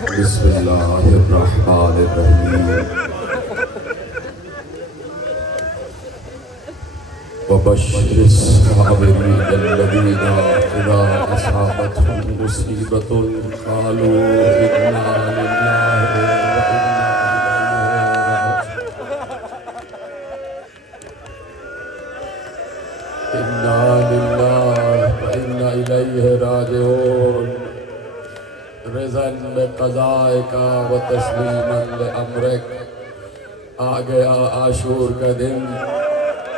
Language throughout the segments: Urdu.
بسم اللہ الرحمن الرحیم وبشر الصابرین الذین اذا اصابتهم مصیبۃ قالوا انا للہ وانا الیہ راجعون رضا بقضائک و تسلیما لامرک۔ آ گیا عاشور کا دن،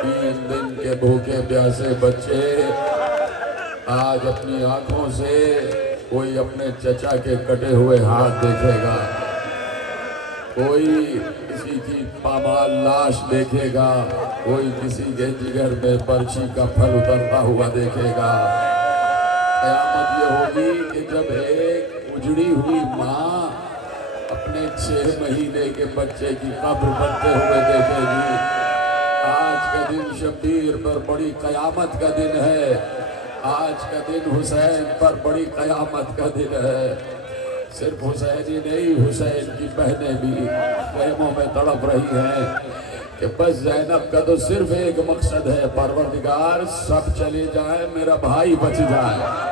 3 دن کے بھوکے پیاسے بچے آج اپنی آنکھوں سے کوئی اپنے چچا کے کٹے ہوئے ہاتھ دیکھے گا، کوئی کسی کی پامال لاش دیکھے گا، کوئی کسی کے جگر میں پرچی کا پھل اترتا ہوا دیکھے گا۔ قیامت یہ ہوگی کہ جب ایک اجڑی ہوئی ماں اپنے 6 مہینے کے بچے کی قبر بنتے ہوئے دیکھے گی۔ آج کا دن شبیر پر بڑی قیامت کا دن ہے، آج کا دن حسین پر بڑی قیامت کا دن ہے۔ صرف حسین ہی نہیں، حسین کی بہنیں بھی خیموں میں تڑپ رہی ہیں کہ بس زینب کا تو صرف ایک مقصد ہے، پروردگار سب چلے جائیں، میرا بھائی بچ جائے،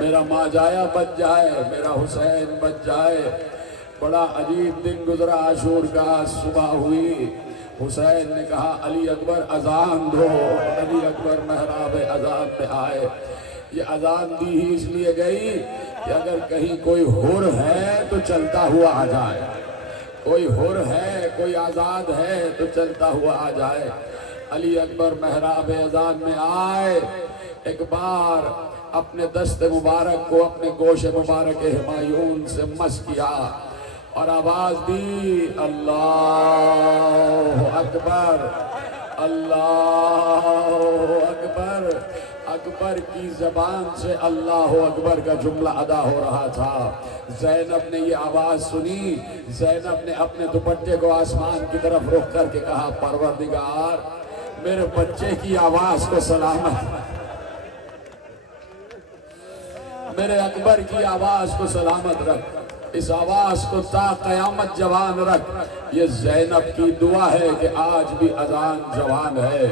میرا ماجایا بچ جائے، میرا حسین بچ جائے۔ بڑا عجیب دن گزرا عاشور کا۔ صبح ہوئی، حسین نے کہا علی اکبر اذان دو، علی اکبر محراب اذان پہ آئے۔ یہ اذان دی ہی اس لیے گئی کہ اگر کہیں کوئی حر ہے تو چلتا ہوا آ جائے، کوئی حر ہے، کوئی آزاد ہے تو چلتا ہوا آ جائے۔ علی اکبر محراب اذان میں آئے، ایک بار اپنے دست مبارک کو اپنے گوش مبارک ہمایون سے مس کیا اور آواز دی اللہ اکبر، اللہ اکبر۔ اکبر کی زبان سے اللہ اکبر کا جملہ ادا ہو رہا تھا۔ زینب نے یہ آواز سنی، زینب نے اپنے دوپٹے کو آسمان کی طرف رخ کر کے کہا پروردگار میرے بچے کی آواز کو سلامت، میرے اکبر کی آواز کو سلامت رکھ، اس آواز کو تا قیامت جوان رکھ۔ یہ زینب کی دعا ہے کہ آج بھی اذان جوان ہے۔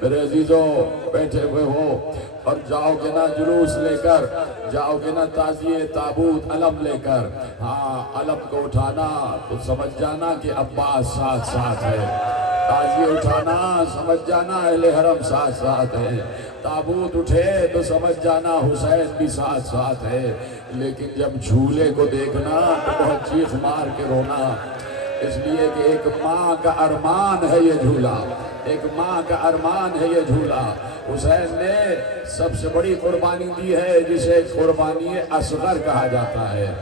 میرے عزیزوں بیٹھے ہوئے ہو اور جاؤ گے نا جلوس لے کر، جاؤ گے نا تعزیے تابوت علم لے کر، ہاں علم کو اٹھانا تو سمجھ جانا کہ عباس ساتھ ساتھ ہے، تعزیے اٹھانا سمجھ جانا اہل حرم ساتھ ساتھ ہے، تابوت اٹھے تو سمجھ جانا حسین بھی ساتھ ساتھ ہے۔ لیکن جب جھولے کو دیکھنا تو بہت چیخ مار کے رونا، اس لیے کہ ایک ماں کا ارمان ہے یہ جھولا، ایک ماں کا ارمان ہے یہ جھولا۔ حسین نے سب سے بڑی قربانی دی ہے جسے قربانی اصغر کہا جاتا ہے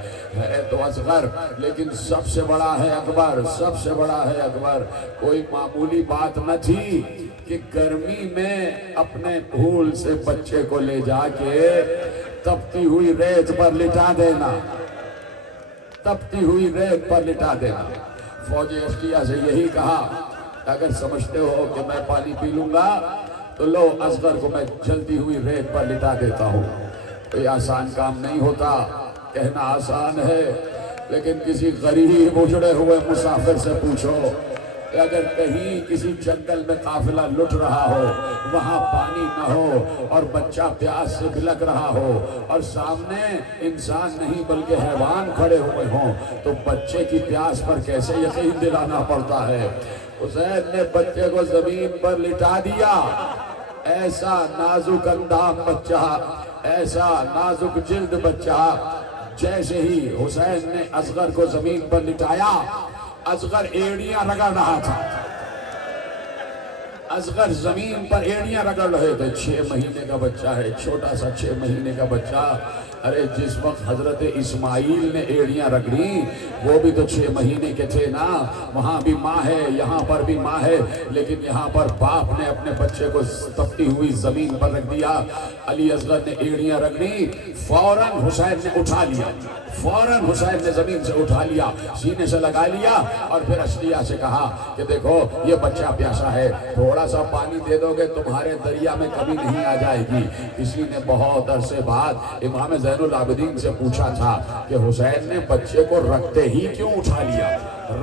تو اصغر، لیکن سب سے بڑا ہے اکبر، سب سے بڑا ہے اکبر۔ کوئی معمولی بات نہ تھی کہ گرمی میں اپنے بھول سے بچے کو لے جا کے تپتی ہوئی ریت پر لٹا دینا، تپتی ہوئی ریت پر لٹا دینا۔ فوج اشکیا سے یہی کہا اگر سمجھتے ہو کہ میں پانی پی لوں گا تو لو اصغر کو میں جلتی ہوئی ریت پر لٹا دیتا ہوں۔ کوئی آسان کام نہیں ہوتا، کہنا آسان ہے، لیکن کسی غریب اجڑے ہوئے مسافر سے پوچھو کہ اگر کہیں کسی جنگل میں قافلہ لٹ رہا ہو، وہاں پانی نہ ہو اور بچہ پیاس سے بلک رہا ہو اور سامنے انسان نہیں بلکہ حیوان کھڑے ہوئے ہوں تو بچے کی پیاس پر کیسے یقین دلانا پڑتا ہے۔ حسین نے بچے کو زمین پر لٹا دیا، ایسا نازک اندام بچہ، ایسا نازک جلد بچہ۔ جیسے ہی حسین نے اصغر کو زمین پر لٹایا، اصغر ایڑیاں رگڑ رہا تھا، اصغر زمین پر ایڑیاں رگڑ رہے تھے۔ 6 مہینے کا بچہ ہے، چھوٹا سا 6 مہینے کا بچہ۔ ارے جس وقت حضرت اسماعیل نے ایڑیاں رگڑی وہ بھی تو 6 مہینے کے تھے نا، وہاں بھی ماں ہے، یہاں پر بھی ماں ہے، لیکن یہاں پر باپ نے اپنے بچے کو تپتی ہوئی زمین پر رکھ دیا۔ علی اصغر نے ایڑیاں رگڑی، فوراً حسین نے اٹھا لیا، فوراً حسین نے زمین سے اٹھا لیا، سینے سے لگا لیا اور پھر اشکیا سے کہا کہ دیکھو یہ بچہ پیاسا ہے، تھوڑا تھوڑا سا پانی دے دو گے تمہارے دریا میں کبھی نہیں آ جائے گی۔ کسی نے بہت عرصے بعد امام زین العابدین سے پوچھا تھا کہ حسین نے بچے کو رکھتے ہی کیوں اٹھا لیا،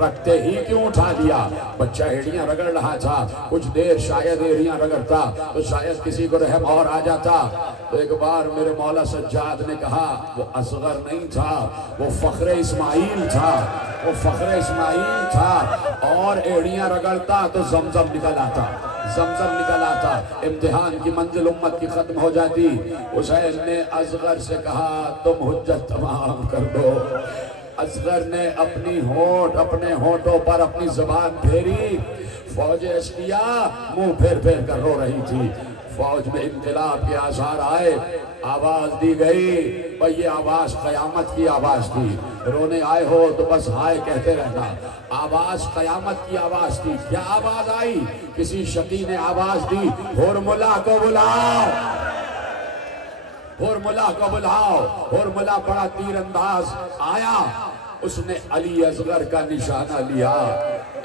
رکھتے ہی کیوں اٹھا لیا؟ بچہ ایڑیاں رگڑ رہا تھا، کچھ دیر شاید ایڑیاں رگڑتا تو شاید کسی کو رحم اور آ جاتا۔ تو ایک بار میرے مولا سجاد نے کہا وہ اصغر نہیں تھا، وہ فخر اسماعیل تھا، وہ فخر اسماعیل تھا، اور ایڑیاں رگڑتا تو زمزم نکل آتا، زمزم نکل آتا، امتحان کی منزل امت کی ختم ہو جاتی۔ حسین نے اصغر سے کہا تم حجت تمام کر دو۔ اصغر نے اپنے ہونٹوں پر اپنی زبان پھیری، فوج اشقیاء منہ پھیر پھیر کر رو رہی تھی۔ فوج میں انقلاب کے آثار آئے، آواز دی گئی، اور یہ آواز قیامت کی آواز تھی۔ رونے آئے ہو تو بس ہائے کہتے رہنا، آواز قیامت کی آواز تھی۔ کیا آواز آئی؟ کسی شقی نے آواز دی، ہرملا کو بلاؤ، ہرملا کو بلاؤ۔ ہرملا بڑا تیر انداز آیا، اس نے علی اصغر کا نشانہ لیا۔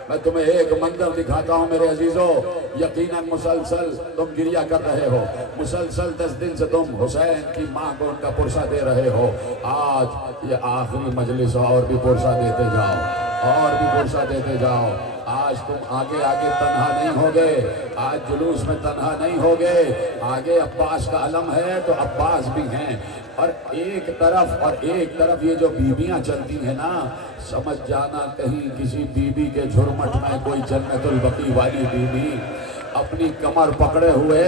میں تمہیں ایک منظر دکھاتا ہوں میرے عزیزو، یقیناً مسلسل تم گریہ کر رہے ہو، مسلسل 10 دن سے تم حسین کی ماں کو ان کا پرسہ دے رہے ہو۔ آج یہ آخری مجلس، اور بھی پرسہ دیتے جاؤ، اور بھی پرسہ دیتے جاؤ۔ آج تم آگے آگے تنہا نہیں ہوگے، آج جلوس میں تنہا نہیں ہوگے۔ آگے عباس کا علم ہے تو عباس بھی ہیں، اور ایک طرف یہ جو بیویاں چلتی ہیں نا، سمجھ جانا کہیں کسی بیوی کے جھرمٹ میں کوئی جنت البقیع والی بیوی اپنی کمر پکڑے ہوئے،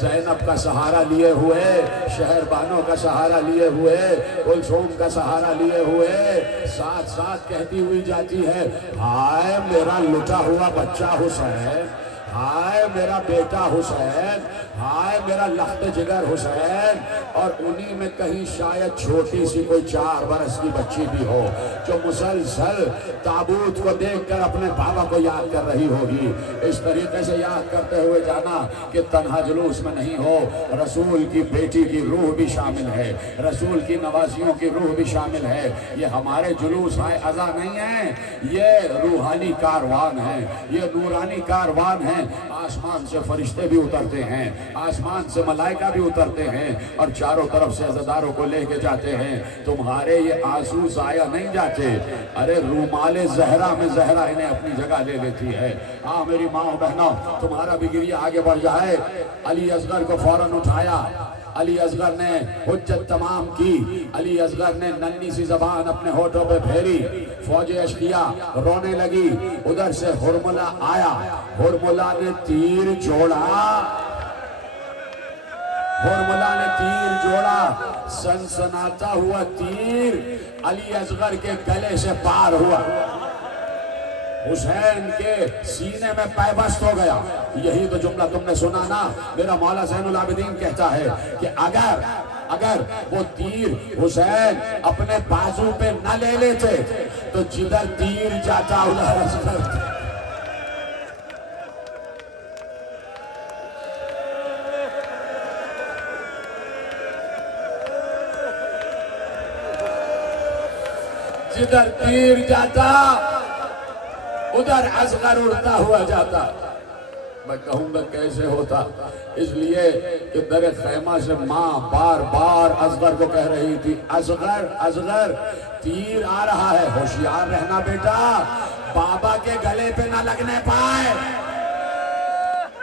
زینب کا سہارا لیے ہوئے، شہر بانوں کا سہارا لیے ہوئے، کلثوم کا سہارا لیے ہوئے، ساتھ ساتھ کہتی ہوئی جاتی ہے، ہائے میرا لٹا ہوا بچہ حسین، ہائے میرا بیٹا حسین، ہائے میرا لخت جگر حسین۔ اور انہی میں کہیں شاید چھوٹی سی کوئی 4 برس کی بچی بھی ہو جو مسلسل تابوت کو دیکھ کر اپنے بابا کو یاد کر رہی ہوگی۔ اس طریقے سے یاد کرتے ہوئے جانا کہ تنہا جلوس میں نہیں ہو، رسول کی بیٹی کی روح بھی شامل ہے، رسول کی نوازیوں کی روح بھی شامل ہے۔ یہ ہمارے جلوس عزا نہیں ہیں، یہ روحانی کاروان ہیں، یہ نورانی کاروان ہیں۔ آسمان سے فرشتے بھی اترتے ہیں، آسمان سے ملائکہ بھی اترتے ہیں، اور چاروں طرف سے عزاداروں کو لے کے جاتے ہیں۔ تمہارے یہ آنسو ضائع نہیں جاتے۔ ارے رومال زہرا میں زہرا انہیں اپنی جگہ لے لیتی ہے۔ ہاں میری ماں بہنوں، تمہارا بھی گریہ آگے بڑھ جائے۔ علی اصغر کو فوراً اٹھایا، علی اصغر نے حجت تمام کی، علی اصغر نے ننھی سی زبان اپنے ہونٹوں پہ پھیری، فوج اشقیاء رونے لگی۔ ادھر سے ہرملا آیا، ہرملا نے تیر جوڑا، ہرملا نے تیر جوڑا، سنسناتا ہوا تیر علی اصغر کے گلے سے پار ہوا، حسین کے سینے میں پیوست ہو گیا۔ یہی تو جملہ تم نے سنا نا، میرا مولا زین العابدین کہتا ہے کہ اگر وہ تیر حسین اپنے بازو پہ نہ لے لیتے تو جدھر تیر جاتا ادھر اصغر، جدھر تیر جاتا ادھر اصغر اڑتا ہوا جاتا۔ میں کہوں گا کیسے ہوتا، اس لیے کہ در خیمہ سے ماں بار بار اصغر کو کہہ رہی تھی، اصغر اصغر تیر آ رہا ہے، ہوشیار رہنا بیٹا، بابا کے گلے پہ نہ لگنے پائے،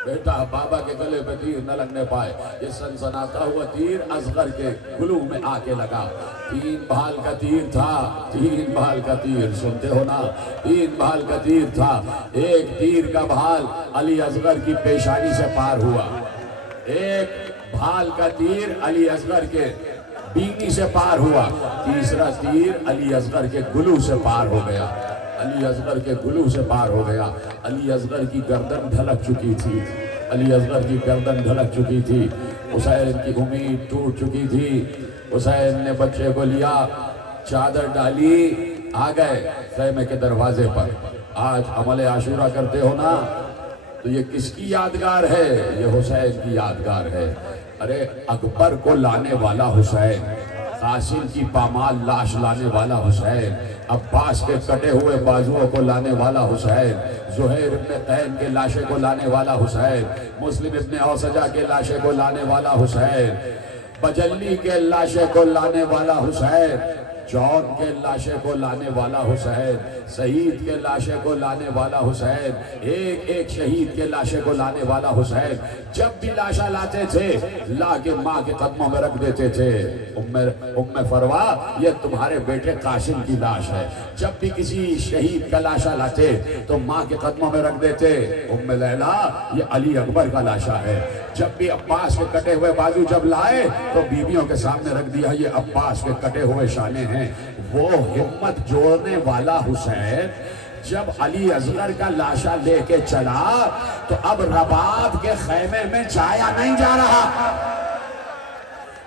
بیٹا بابا کے گلے پہ تیر نہ لگنے پائے۔ یہ سنسناتا ہوا تیر اصغر کے گلو میں آ کے لگا۔ 3 بھال کا تیر تھا، 3 بھال کا تیر، سنتے ہو نا، 3 بھال کا تیر تھا۔ ایک تیر کا بھال علی اصغر کی پیشانی سے پار ہوا، ایک بھال کا تیر علی اصغر کے بینی سے پار ہوا، تیسرا تیر علی اصغر کے گلو سے پار ہو گیا، علی اصغر کے گلو سے پار ہو گیا۔ علی اصغر کی گردن ڈھلک چکی تھی، علی اصغر کی گردن ڈھلک چکی تھی، حسین کی امید ٹوٹ چکی تھی۔ حسین نے بچے کو لیا، چادر ڈالی، آ گئے خیمے کے دروازے پر۔ آج عمل عاشورہ کرتے ہو نا، تو یہ کس کی یادگار ہے؟ یہ حسین کی یادگار ہے۔ ارے اکبر کو لانے والا حسین، قاسم کی پامال لاش لانے والا حسین، عباس کے کٹے ہوئے بازوؤں کو لانے والا حسین، زہیر ابن قین کے لاشے کو لانے والا حسین، مسلم ابن اوسجہ کے لاشے کو لانے والا حسین، بجلی کے لاشے کو لانے والا حسین، جون کے لاشے کو لانے والا حسین، شہید کے لاشے کو لانے والا حسین، ایک ایک شہید کے لاشے کو لانے والا حسین، جب بھی لاشا لاتے تھے لا کے ماں کے قدموں میں رکھ دیتے تھے، ام فروا یہ تمہارے بیٹے قاسم کی لاش ہے، جب بھی کسی شہید کا لاشا لاتے تو ماں کے قدموں میں رکھ دیتے، ام لیلا یہ علی اکبر کا لاشا ہے، جب بھی عباس کے کٹے ہوئے بازو جب لائے تو بیویوں کے سامنے رکھ دیا یہ عباس کے کٹے ہوئے شانے ہیں۔ وہ ہمت جوڑنے والا حسین جب علی اصغر کا لاشا لے کے چلا تو اب رباب کے خیمے میں جایا نہیں جا رہا،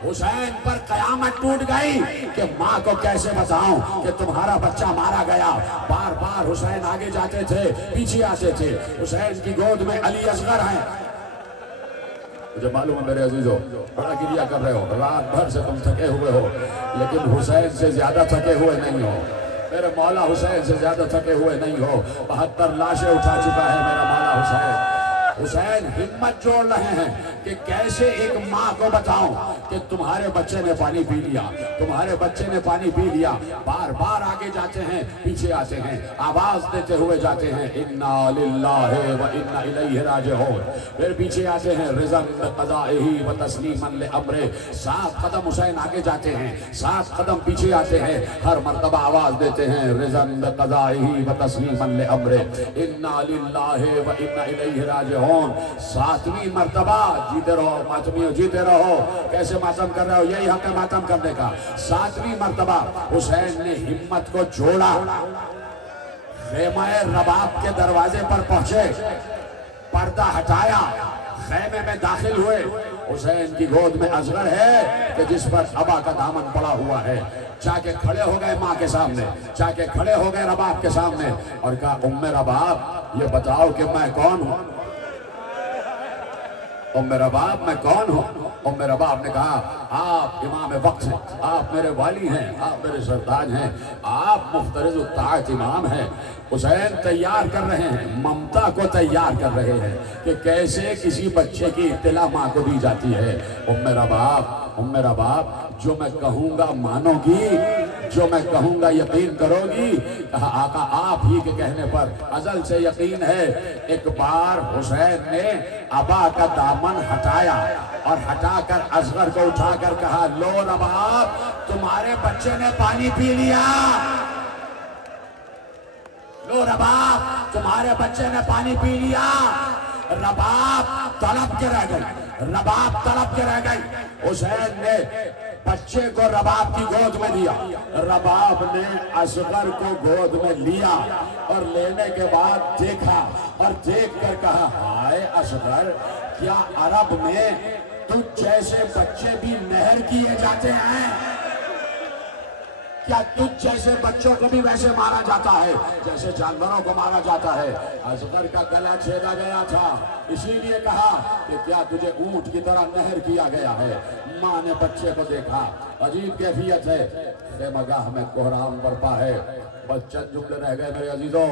حسین پر قیامت ٹوٹ گئی کہ ماں کو کیسے بتاؤں کہ تمہارا بچہ مارا گیا، بار بار حسین آگے جاتے تھے پیچھے آتے تھے، حسین کی گود میں علی اصغر ہیں۔ مجھے معلوم ہے میرے عزیزو بڑا گریہ کر رہے ہو، رات بھر سے تم تھکے ہوئے ہو، لیکن حسین سے زیادہ تھکے ہوئے نہیں ہو، میرے مولا حسین سے زیادہ تھکے ہوئے نہیں ہو، 72 لاشیں اٹھا چکا ہے میرا مولا حسین۔ حسین ہمت جوڑ رہے ہیں کہ کیسے ایک ماں کو بتاؤں کہ تمہارے بچے نے پانی پی لیا، تمہارے بچے نے پانی پی لیا، بار بار آگے جاتے ہیں پیچھے آتے ہیں، آواز دیتے ہوئے جاتے ہیں انا للہ و انا الیہ راجعون، پھر پیچھے آتے ہیں رضا بقضائہ و تسلیما لامرہ، 7 قدم حسین آگے جاتے ہیں، 7 قدم پیچھے آتے ہیں، ہر مرتبہ آواز دیتے ہیں رضا بقضائہ و تسلیما لامرہ، انا للہ و انا الیہ راجعون۔ 7ویں مرتبہ جیتے رہو ماتمیوں جیتے رہو، کیسے ماتم کر رہے ہو، یہی حق ہے ماتم کرنے کا۔ 7ویں مرتبہ حسین نے ہمت کو جوڑا، خیمہ رباب کے دروازے پر پہنچے، پردہ ہٹایا، خیمے میں داخل ہوئے، حسین کی گود میں اصغر ہے کہ جس پر ابا کا دامن پڑا ہوا ہے، جا کے کھڑے ہو گئے ماں کے سامنے، جا کے کھڑے ہو گئے رباب کے سامنے اور کہا ام رباب یہ بتاؤ کہ میں کون ہوں، ام رباب میں کون ہوں؟ ام رباب نے کہا آپ امام وقت ہیں، آپ میرے والی ہیں، آپ میرے سردار ہیں، آپ مفترض الطاعت امام ہیں۔ حسین تیار کر رہے ہیں، ممتا کو تیار کر رہے ہیں کہ کیسے کسی بچے کی اطلاع ماں کو دی جاتی ہے۔ ام رباب جو میں کہوں گا مانو گی، جو میں کہوں گا یقین کرو گی؟ کہا آقا آپ ہی کے کہنے پر ازل سے یقین ہے۔ ایک بار حسین نے ابا کا دامن ہٹایا اور ہٹا کر اصغر کو اٹھا کر کہا لو رباب تمہارے بچے نے پانی پی لیا، لو رباب تمہارے بچے نے پانی پی لیا۔ رباب تڑپ کے رہ گئی، رباب تڑپ کے رہ گئی۔ حسین نے بچے کو رباب کی گود میں دیا، رباب نے اصغر کو گود میں لیا اور لینے کے بعد دیکھا اور دیکھ کر کہا ہائے اصغر کیا عرب میں تجھ جیسے بچے بھی مہر کیے جاتے ہیں؟ کیا تجھ جیسے بچوں کو بھی ویسے مارا جاتا ہے جیسے جانوروں کو مارا جاتا ہے؟ اصغر کا گلا چھیدا گیا تھا، اسی لیے کہا کہ کیا تجھے اونٹ کی طرح مہر کیا گیا ہے؟ ماں نے بچے کو دیکھا، عجیب کیفیت ہے، خیمگاہ میں کوہرام برپا ہے، بس چند جملے رہ گئے میرے عزیزوں۔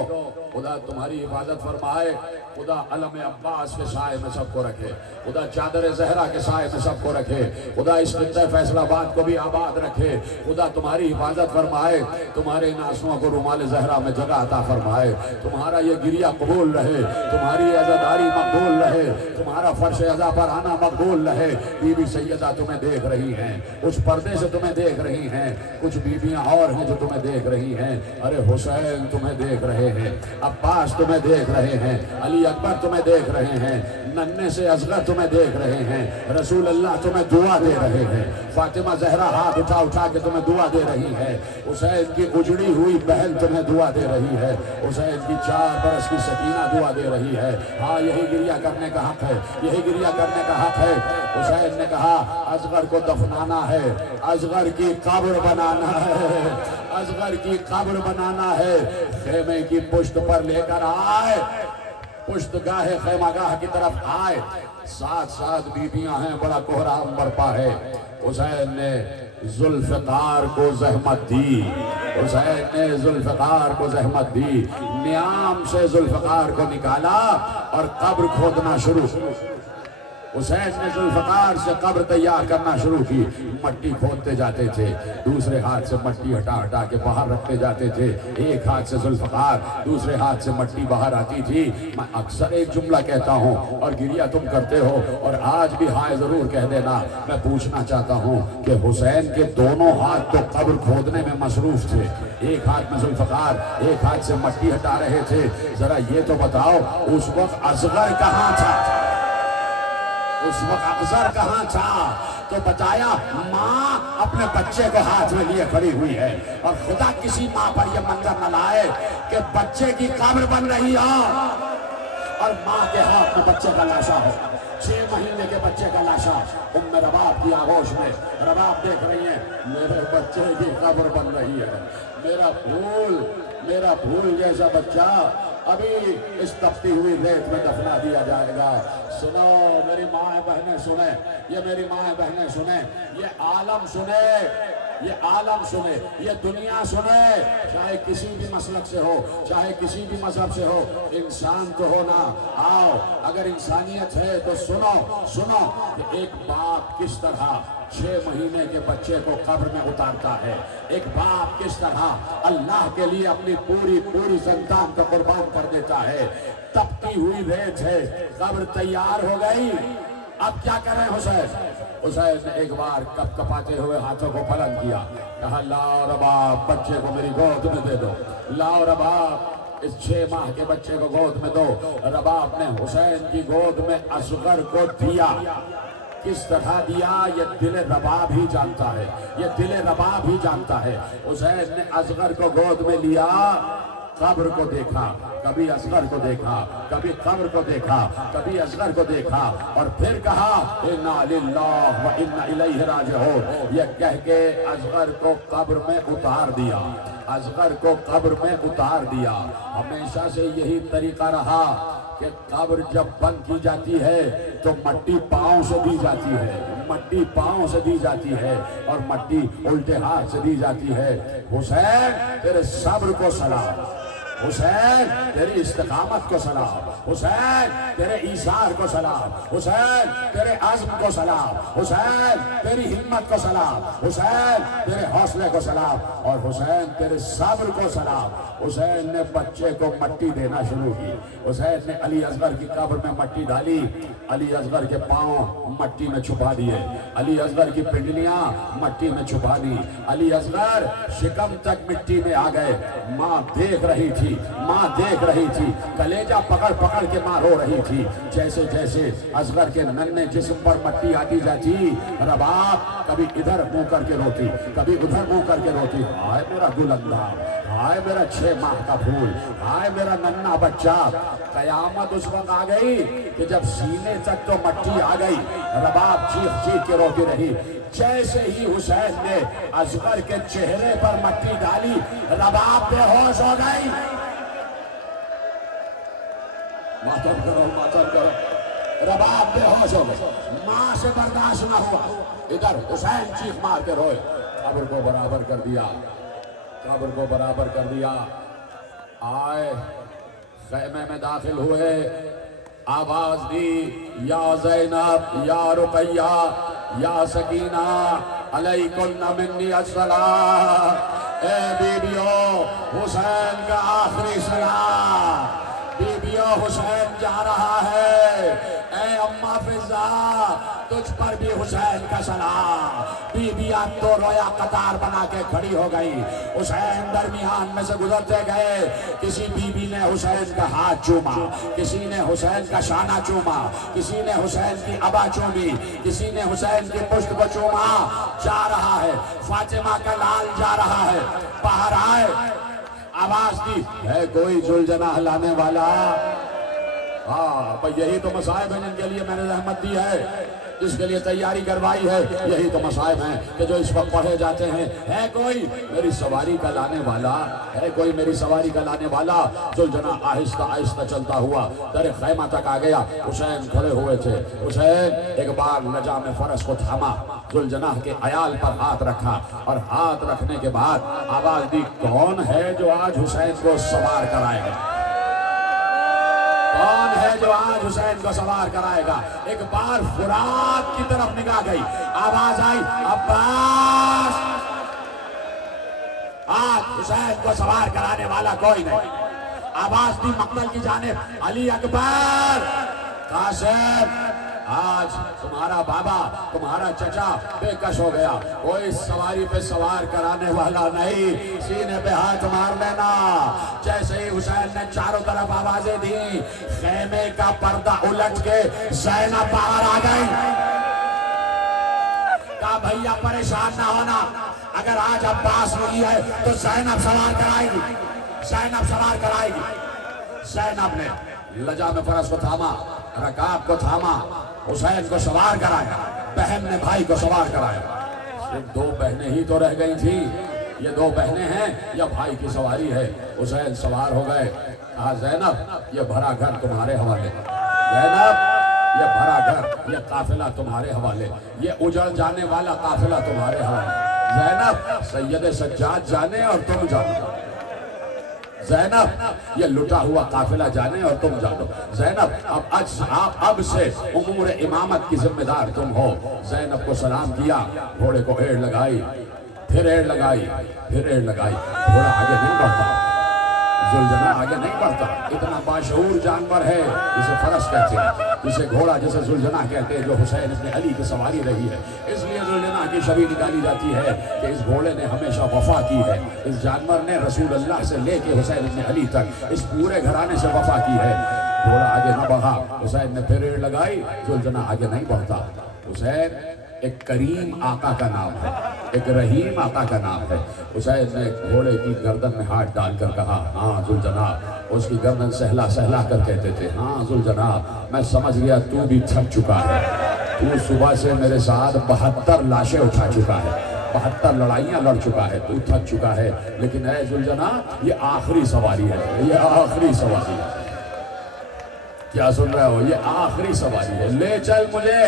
خدا تمہاری حفاظت فرمائے، خدا علم عباس کے سائے میں سب کو رکھے، خدا چادر زہرا کے سائے میں سب کو رکھے، خدا اس خطہ فیصل آباد کو بھی آباد رکھے، خدا تمہاری حفاظت فرمائے، تمہارے ان آنسوؤں کو رومال زہرا میں جگہ عطا فرمائے، تمہارا یہ گریہ قبول رہے، تمہاری عزاداری مقبول رہے، تمہارا فرش عزا پر آنا مقبول رہے۔ بی بی سیدہ تمہیں دیکھ رہی ہیں، کچھ پردے سے تمہیں دیکھ رہی ہیں، کچھ بیویاں اور ہیں جو تمہیں دیکھ رہی ہیں، ارے حسین تمہیں دیکھ رہے ہیں، عباس تمہیں دیکھ رہے ہیں، علی اکبر تمہیں دیکھ رہے ہیں، ننھے سے اصغر تمہیں دیکھ رہے ہیں، رسول اللہ تمہیں دعا دے رہے ہیں، فاطمہ زہرا ہاتھ اٹھا اٹھا کے تمہیں دعا دے رہی ہے، حسین کی اجڑی ہوئی بہن تمہیں دعا دے رہی ہے، حسین کی 4 برس کی سکینہ دعا دے رہی ہے۔ ہاں یہی گریہ کرنے کا حق ہے، یہی گریہ کرنے کا حق ہے۔ حسین نے کہا اصغر کو دفنانا ہے، اصغر کی قبر بنانا ہے، اصغر کی قبر بنانا ہے، خیمے کی پشت پر لے کر آئے، پشت گاہ خیمہ گاہ کی طرف آئے، 7 بیویاں ہیں، بڑا کوہرام برپا ہے۔ حسین نے ذوالفقار کو زحمت دی، حسین نے ذوالفقار کو زحمت دی، نیام سے ذوالفقار کو نکالا اور قبر کھودنا شروع۔ حسین نے ذوالفقار سے قبر تیار کرنا شروع کی، مٹی کھودتے جاتے تھے، دوسرے ہاتھ سے مٹی ہٹا ہٹا کے باہر رکھتے جاتے تھے، ایک ہاتھ سے ذوالفقار دوسرے ہاتھ سے مٹی باہر آتی تھی۔ میں اکثر ایک جملہ کہتا ہوں اور گریہ تم کرتے ہو، اور آج بھی ہائے ضرور کہہ دینا۔ میں پوچھنا چاہتا ہوں کہ حسین کے دونوں ہاتھ تو قبر کھودنے میں مصروف تھے، ایک ہاتھ میں ذوالفقار ایک ہاتھ سے مٹی ہٹا رہے تھے۔ ذرا یہ تو بتاؤ اس وقت اصغر کہاں تھا؟ اس وقت اصغر کہاں تھا؟ تو بتایا ماں اپنے بچے کو ہاتھ میں لیے کھڑی ہوئی ہے، اور خدا کسی ماں پر یہ منظر نہ لائے کہ بچے کی قبر بن رہی ہو اور ماں کے ہاتھ میں بچے کا لاشا ہے، 6 مہینے کے بچے کا لاشا۔ ام رباب کی آغوش میں رباب دیکھ رہی ہیں، میرے بچے کی قبر بن رہی ہے، میرا پھول جیسا بچہ ابھی اس تپتی ہوئی ریت میں دفنا دیا جائے گا۔ سنو میری ماں بہنیں سنیں، یہ میری ماں بہنیں سنیں، یہ عالم سنے، یہ عالم سنے، یہ دنیا سنے، چاہے کسی بھی مسلک سے ہو، چاہے کسی بھی مذہب سے ہو، انسان تو ہونا۔ آؤ اگر انسانیت ہے تو سنو کہ ایک باپ کس طرح 6 مہینے کے بچے کو قبر میں اتارتا ہے، ایک باپ کس طرح اللہ کے لیے اپنی پوری سنتان کو قربان کر دیتا ہے۔ تپتی ہوئی ریت ہے، قبر تیار ہو گئی، اب کیا کریں حسین نے ایک بار کپ کپاتے ہوئے ہاتھوں کو بلند کیا، کہا لاؤ رباب بچے کو میری گود میں دے دو، لاؤ رباب اس 6 ماہ کے بچے کو گود میں دو۔ رباب نے حسین کی گود میں اصغر کو دیا۔ کس طرح دیا یہ دل رباب ہی جانتا ہے، یہ دل رباب ہی جانتا ہے۔ حسین نے اصغر کو گود میں لیا، قبر کو دیکھا، کبھی اصغر کو دیکھا، کبھی قبر کو دیکھا، کبھی اصغر کو دیکھا، اور پھر کہا انا للہ و انا الیہ راجعون، یہ کہہ کے اصغر کو قبر میں اتار دیا، اصغر کو قبر میں اتار دیا۔ ہمیشہ سے یہی طریقہ رہا کہ قبر جب بند کی جاتی ہے تو مٹی پاؤں سے دی جاتی ہے، مٹی پاؤں سے دی جاتی ہے اور مٹی الٹے ہاتھ سے دی جاتی ہے۔ حسین تیرے صبر کو سلام، حسین تیری استقامت کو سلام، حسین تیرے ایثار کو سلام، حسین تیرے عزم کو سلام، حسین تیری ہمت کو سلام، حسین تیرے حوصلے کو سلام، اور حسین تیرے صبر کو سلام۔ حسین نے بچے کو مٹی دینا شروع کی، حسین نے علی اصغر کی قبر میں مٹی ڈالی، علی اصغر کے پاؤں مٹی میں چھپا دیے، علی اصغر کی پنڈلیاں مٹی میں چھپا دی، علی اصغر شکم تک مٹی میں آ گئے۔ ماں دیکھ رہی تھی، ماں دیکھ رہی تھی، کلیجہ پکڑ پکڑ کے ماں رو رہی تھی۔ جیسے جیسے اصغر کے ننھے جسم پر مٹی آتی جاتی، رباب کبھی ادھر منہ کر کے روتی، کبھی ادھر منہ کر کے روتی، ہائے میرا گل انداز، ہائے میرا 6 ماہ کا پھول، ہائے میرا ننھا بچہ۔ قیامت اس وقت آ گئی کہ جب سینے تک تو مٹی آ گئی، رباب چیخ چیخ کے روتی رہی۔ جیسے ہی حسین نے اصغر کے چہرے پر مٹی ڈالی، رباب بے ہوش ہو گئی۔ ماتم کرو، رباب بے ہوش ہو گئی، ماں سے برداشت نہ ہوا، ادھر حسین چیخ مار کے روئے۔ قبر کو برابر کر دیا، قبر کو برابر کر دیا۔ آئے خیمے میں داخل ہوئے، آواز دی یا زینب یا رقیہ یا سکینہ علیکن منی الصلاۃ، اے بیبیو حسین کا آخری سلام، بیبیو حسین جا رہا ہے، اے اماں فضا تجھ پر بھی حسین کا سلام۔ بیبیاں تو رویا قطار بنا کے کھڑی ہو گئی، حسین درمیان میں سے گزرتے گئے، کسی بیوی نے حسین کا ہاتھ چوما، کسی نے حسین کا شانہ چوما، کسی نے حسین کی ابا چومی، کسی نے حسین کی پشت کو چوما۔ جا رہا ہے فاطمہ کا لال، جا رہا ہے، باہر آئے، آواز دی ہے کوئی ذوالجناح لانے والا؟ ہاں بھئی یہی تو مصائب ہیں جن کے لیے میں نے زحمت دی ہے، جس کے لیے تیاری کروائی ہے، یہی تو مصائب ہیں کہ جو اس وقت پڑھے جاتے ہیں۔ ہے کوئی میری سواری کا لانے والا، ہے کوئی میری سواری کا لانے والا؟ ذوالجناح آہستہ آہستہ چلتا ہوا در خیمہ تک آ گیا۔ حسین کھڑے ہوئے تھے۔ حسین ایک بار لجام فرس کو تھاما، ذوالجناح کے عیال پر ہاتھ رکھا، اور ہاتھ رکھنے کے بعد آواز دی، کون ہے جو آج حسین کو سوار کرائے گا؟ کون ہے جو آج حسین کو سوار کرائے گا؟ ایک بار فرات کی طرف نگاہ گئی، آواز آئی، عباس، آج حسین کو سوار کرانے والا کوئی نہیں۔ آواز دی مقتل کی جانب، علی اکبر، قاسم، آج تمہارا بابا، تمہارا چچا بے کش ہو گیا، کوئی سواری پہ سوار کرانے والا نہیں، سینے پہ ہاتھ مار لینا۔ جیسے ہی حسین نے چاروں طرف آوازیں دی، خیمے کا پردہ الٹ کے زینب باہر آ گئی۔ کہا بھیا پریشان نہ ہونا، اگر آج عباس نہیں ہے تو زینب سوار کرائے گی، زینب سوار کرائے گی۔ زینب نے لجام فرس کو تھاما، رکاب کو تھاما، حسین کو سوار کرایا، بہن نے بھائی کو سوار کرایا۔ صرف دو بہنیں ہی تو رہ گئی تھی، یہ دو بہنیں ہیں یا بھائی کی سواری ہے؟ حسین سوار ہو گئے۔ کہا زینب یہ بھرا گھر تمہارے حوالے، زینب یہ بھرا گھر، یہ قافلہ تمہارے حوالے، یہ اجڑ جانے والا قافلہ تمہارے حوالے۔ زینب سید سجاد جانے اور تم جانو، زینب یہ لٹا ہوا قافلہ جانے اور تم جانو۔ زینب اب سے امور امامت کی ذمہ دار تم ہو۔ زینب کو سلام کیا، گھوڑے کو ایڑ لگائی، پھر ایڑ لگائی، پھر ایڑ لگائی۔ گھوڑا آگے نہیں بڑھتا، ذوالجناح آگے نہیں بڑھتا، اتنا باشعور جانور ہے جسے فرس کہتے ہیں، جسے گھوڑا جسے ذوالجناح کہتے ہیں، جو حسین ابن علی کی سواری رہی ہے۔ اس لیے ذوالجناح کی شبیہ نکالی جاتی ہے کہ اس گھوڑے نے ہمیشہ وفا کی ہے، اس جانور نے رسول اللہ سے لے کے حسین ابن علی تک اس پورے گھرانے سے وفا کی ہے۔ گھوڑا آگے نہ بڑھا، حسین نے پھر ایڑ لگائی، ذوالجناح آگے نہیں بڑھتا۔ حسین ایک کریم آقا کا نام ہے، ایک رحیم آقا کا نام ہے۔ حسین نے گھوڑے کی گردن میں ہاتھ ڈال کر کہا، ہاں ذوالجناح، اس کی گردن سہلا سہلا کر کہتے تھے، ہاں ذوالجناح میں سمجھ گیا تو بھی تھک چکا ہے، تو صبح سے میرے ساتھ 72 لاشیں اٹھا چکا ہے، 72 لڑائیاں لڑ چکا ہے، تو تھک چکا ہے، لیکن اے ذوالجناح یہ آخری سواری ہے، یہ آخری سواری ہے۔ کیا سن رہے ہو؟ یہ آخری سواری ہے، لے چل مجھے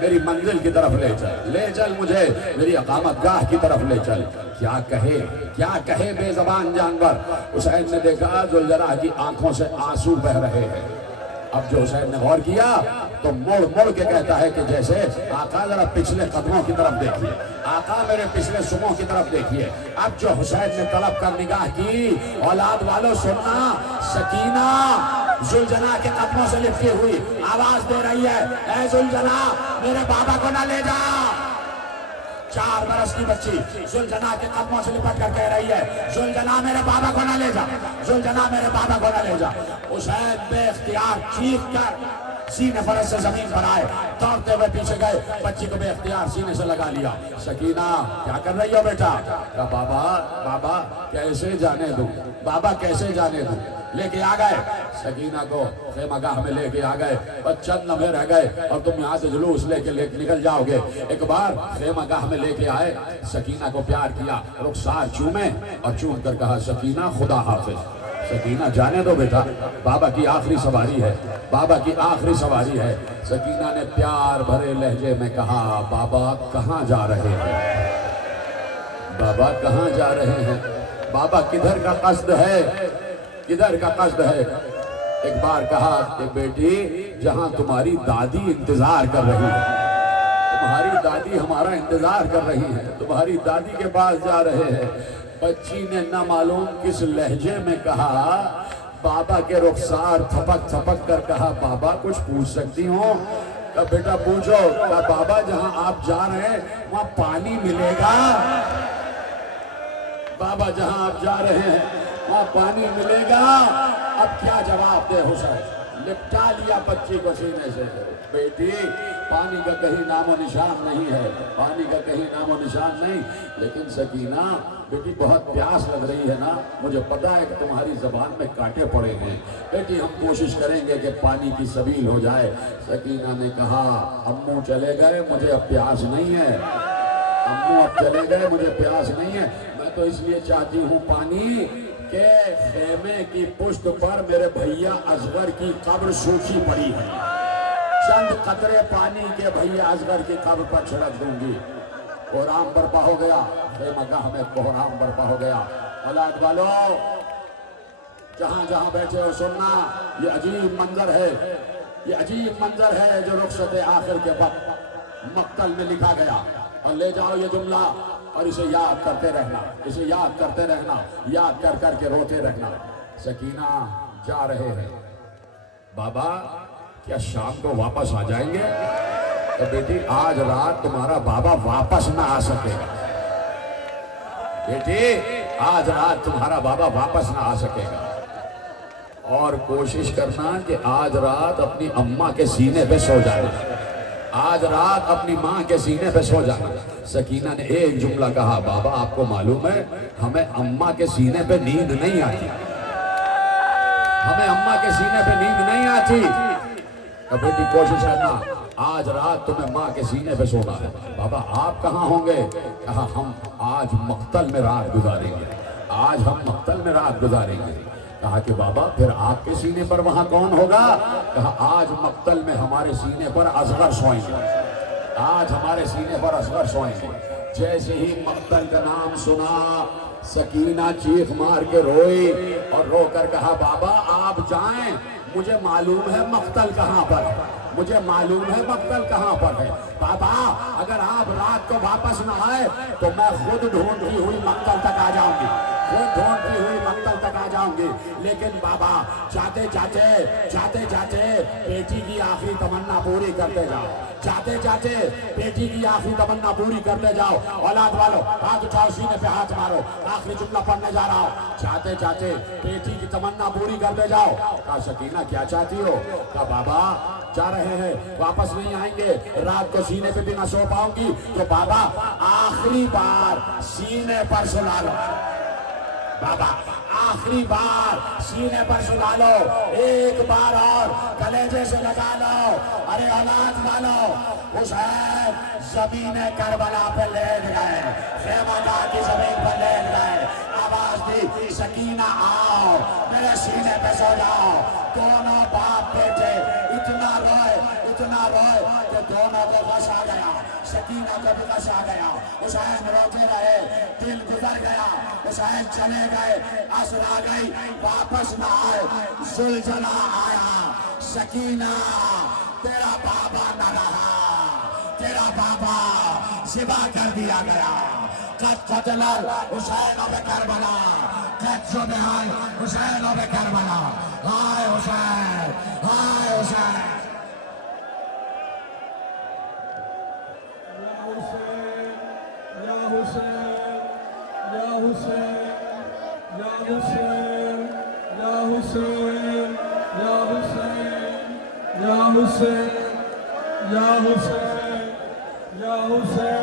میری منزل کی طرف لے چل، لے چل مجھے میری اقامت گاہ کی طرف لے چل۔ کیا کہے بے زبان جانور۔ حسین نے دیکھا ذوالجناح کی آنکھوں سے آنسو بہ رہے ہیں۔ اب جو حسین نے غور کیا تو مڑ مڑ کے کہتا ہے کہ جیسے آقا ذرا پچھلے قدموں کی طرف دیکھیے، آقا میرے پچھلے سموں کی طرف دیکھیے۔ اب جو حسین نے طلب کر نگاہ کی، اولاد والوں سننا، سکینہ ذوالجناح کے قدموں سے لپٹی ہوئی آواز دے رہی ہے، اے ذوالجناح میرے بابا کو نہ لے جا۔ 4 برس کی بچی ذوالجناح کے قدموں سے لپٹ کر کہہ رہی ہے، ذوالجناح میرے بابا کو نہ لے جا، ذوالجناح میرے بابا کو نہ لے جا۔ حسین بے اختیار چیخ کر سینے فرس سے زمین پر آئے، دوڑتے ہوئے پیچھے گئے، بچی کو بے اختیار سینے سے لگا لیا۔ سکینہ کیا کر رہی ہو بیٹا؟ کہا بابا کیسے جانے دوں، بابا کیسے جانے دوں۔ لے کے آ گئے سکینہ کو، خیمہ گاہ میں لے کے آ گئے، بس چند لمحے رہ گئے اور تم یہاں سے جلوس لے کے نکل جاؤ گے۔ ایک بار خیمہ گاہ میں لے کے آئے، سکینہ کو پیار کیا، رخسار چومے اور چوم کر کہا، سکینہ خدا حافظ، سکینہ جانے دو بیٹا، بابا کی آخری سواری ہے، بابا کی آخری سواری ہے۔ سکینہ نے پیار بھرے لہجے میں کہا، بابا کہاں جا رہے ہیں؟ بابا کہاں جا رہے ہیں؟ بابا کدھر کا قصد ہے؟ کدھر کا قصد ہے؟ ایک بار کہا کہ بیٹی جہاں تمہاری دادی انتظار کر رہی ہے، تمہاری دادی ہمارا انتظار کر رہی ہے، تمہاری دادی کے پاس جا رہے ہیں۔ بچی نے نہ معلوم کس لہجے میں کہا، بابا کے رخسار تھپک تھپک کر کہا، بابا کچھ پوچھ سکتی ہوں؟ کہا بیٹا پوچھو۔ کہا بابا جہاں آپ جا رہے ہیں وہاں پانی ملے گا؟ بابا جہاں آپ جا رہے ہیں وہاں پانی ملے گا؟ اب کیا جواب دے حسین؟ لپٹا لیا بچی کو سینے سے، بیٹی پانی کا کہیں نام و نشان نہیں ہے، پانی کا کہیں نام و نشان نہیں۔ لیکن سکینہ بیٹی بہت پیاس لگ رہی ہے نا، مجھے پتا ہے کہ تمہاری زبان میں کانٹے پڑے ہیں، بیٹی ہم کوشش کریں گے کہ پانی کی سبیل ہو جائے۔ سکینہ نے کہا امو چلے گئے، مجھے اب پیاس نہیں ہے، امو اب چلے گئے، مجھے پیاس نہیں ہے، میں تو اس لیے چاہتی ہوں پانی کہ خیمے کی پشت پر میرے بھیا اصغر کی قبر سوکھی پڑی ہے، چند قطرے پانی کے بھیا اصغر کی قبر پر چھڑک دوں گی۔ کوہرام برپا ہو گیا، خیمہ گاہ میں کوہرام برپا ہو گیا۔ اولاد والو جہاں جہاں بیٹھے ہو سننا، یہ عجیب منظر ہے، یہ عجیب منظر ہے جو رخصت آخر کے وقت مقتل میں لکھا گیا۔ اور لے جاؤ یہ جملہ اور اسے یاد کرتے رہنا، اسے یاد کرتے رہنا، یاد کر کر کے روتے رہنا۔ سکینہ جا رہے ہیں، بابا کیا شام کو واپس آ جائیں گے؟ تو بیٹی آج رات تمہارا بابا واپس نہ آ سکے گا، بیٹی آج رات تمہارا بابا واپس نہ آ سکے گا، اور کوشش کرنا کہ آج رات اپنی اماں کے سینے پہ سو جانا، آج رات اپنی ماں کے سینے پہ سو جانا۔ سکینہ نے ایک جملہ کہا، بابا آپ کو معلوم ہے ہمیں اماں کے سینے پہ نیند نہیں آتی، ہمیں اماں کے سینے پہ نیند نہیں آتی۔ اب بیٹی کوشش کرنا آج رات تمہیں ماں کے سینے پہ سونا ہے۔ بابا آپ کہاں ہوں گے؟ کہا ہم آج مقتل میں رات گزاریں گے، آج ہم مقتل میں رات گزاریں گے۔ کہا کہ بابا پھر آپ کے سینے پر وہاں کون ہوگا؟ کہا آج مقتل میں ہمارے سینے پر اصغر سوئیں گے، آج ہمارے سینے پر اصغر سوئیں گے۔ جیسے ہی مقتل کا نام سنا سکینہ چیخ مار کے روئی اور رو کر کہا بابا آپ جائیں، مجھے معلوم ہے مقتل کہاں پر ہے، مجھے معلوم ہے مقتل کہاں پر ہے۔ بابا اگر آپ رات کو واپس نہ آئے تو میں خود ڈھونڈتی ہوئی مقتل تک آ جاؤں گی، خود ڈھونڈتی ہوئی مقتل تک آ جاؤں گی۔ لیکن بابا جاتے جاتے بیٹی کی آخری تمنا پوری کرتے جاؤ، جاتے جاتے بیٹی کی آخری تمنا پوری کرتے جاؤ۔ اولاد والو ہاتھ اٹھاؤ، سینے پہ ہاتھ مارو، آخری جملہ پڑھنے جا رہا ہوں۔ جاتے جاتے بیٹی کی تمنا پوری کرتے جاؤ۔ کہا سکینہ کیا چاہتی ہو؟ کہا بابا جا رہے ہیں، واپس نہیں آئیں گے، رات کو سینے پہ بھی نہ سو پاؤں گی، تو بابا آخری بار سینے پر سلا لو، بابا آخری بار سینے پر سلا لو، ایک بار اور کلیجے سے لگا لو۔ ارے اولاد والو حسین زمین کربلا پہ لیٹ گئے، خیمہ گاہ کی زمین پر لیٹ گئے، آواز دی سکینہ آؤ میرے سینے پہ سو جاؤ۔ دونوں باپ بیٹے اتنا روئے کہ دونوں کو غش آ گیا، سکینہ کو بھی غش آ گیا۔ حسین روتے رہے، دل گزر گیا، حسین چلے گئے، عصر آ گئی، واپس نہ آئے، زلزلہ آیا۔ سکینہ تیرا بابا نہ رہا، تیرا بابا ذبح کر دیا گیا۔ قد قتل حسین بکربلا، قد ذبح حسین بکربلا۔ ہائے حسین، ہائے حسین۔ یا حسین، یا حسین، یا حسین، یا حسین، یا حسین، یا حسین، یا حسین، یا حسین، یا حسین۔